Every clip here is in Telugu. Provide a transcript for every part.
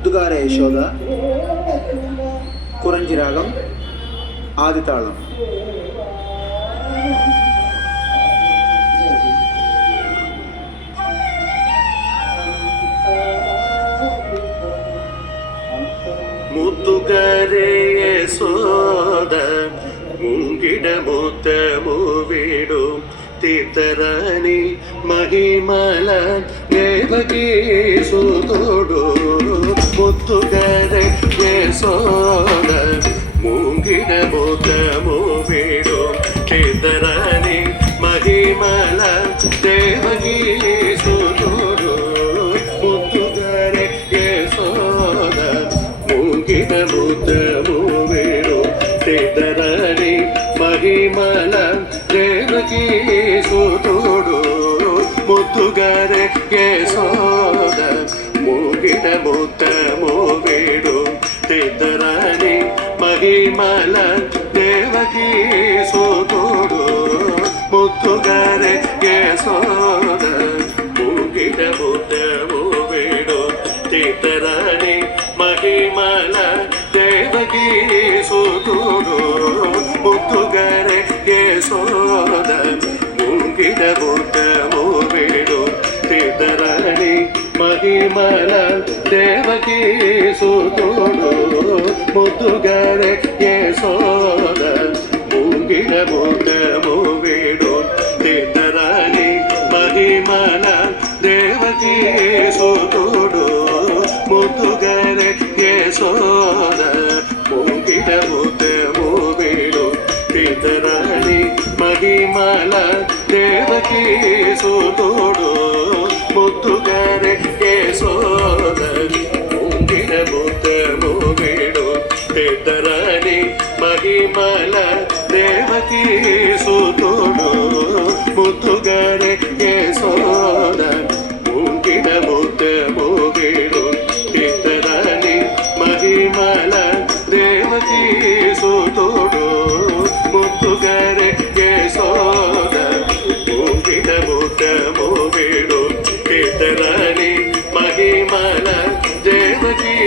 മുത്തുകാര യശോദ, കുറഞ്ചി രാഗം, ആദിതാളം. മുത്തുകാരെ യശോദ മുങ്കിട മുത്തമു വീടും തീർത്ഥറാണി മഹിമല ദേവകീ സുതോടു. മുത്തുകാരെ യശോദ മുങ്കിട മുത്തമു വീടും തീർത്ഥറാണി മഹിമല ദേവകീ സുതോടു. മുത്തുകാരെ യശോദ മുങ്കിട മുത്തമു വീടും തീർത്ഥറാണി మహిమల దేవకీ సుతుడు. ముద్దుగారే యశోద మూగిడ ముత్తము వీడు తీర్థరాణి మహిమల దేవకీ సుతుడు. ముద్దుగారే యశోద మూగిడ ముత్తము వీడు తీర్థరాణి మహిమల దేవకీ సుతుడు. ముద్దుగారే యశోద ముంగిడ ముత్తము వీడు తీర్థరాణి మహిమల దేవకీ సుతుడు. ముద్దుగారే యశోద ముంగిడ ముత్తము వీడు తీర్థరాణి మహిమల దేవకీ సుతుడు. ముద్దుగారే యశోద ముంగిడ ముత్తము వీడు తీర్థరాణి మహిమల దేవకీ సుతుడు. ముద్దుగారే యశోద ముంగిడ ముత్తము వీడు తీర్థరాణి మహిమల దేవకీ సుతుడు. ముద్దుగారే యశోద ముంగిడ ముత్తము వీడు తీర్థరాణి మహిమల దేవకీ సుతుడు. ముద్దుగారే యశోద ముంగిడ ముత్తము వీడు తీర్థరాణి మహిమల దేవకీ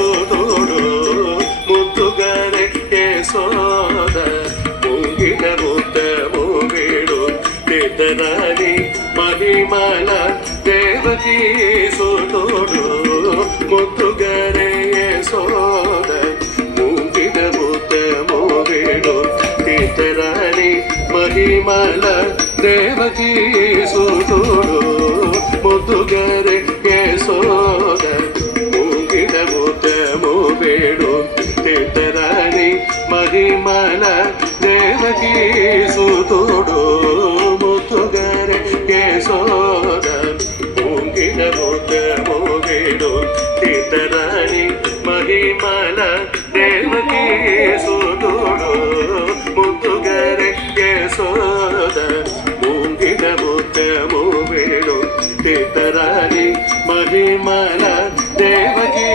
సుతుడు. ముద్దుగారే యశోద ముంగిడ ముత్తము వీడు తీర్థరాణి మహిమల దేవకీ సుతుడు. ముద్దుగారే యశోద ముంగిడ ముత్తము వీడు తీర్థరాణి మహిమల దేవకీ సుతుడు. ముద్దుగారే యశోద ముంగిడ ముత్తము వీడు తీర్థరాణి మహిమల దేవకీ సుతుడు. ముద్దుగారే యశోద ముంగిడ ముత్తము వీడు తీర్థరాణి మహిమల దేవకీ సుతుడు. ముద్దుగారే యశోద ముంగిడ ముత్తము వీడు తీర్థరాణి మహిమల దేవకీ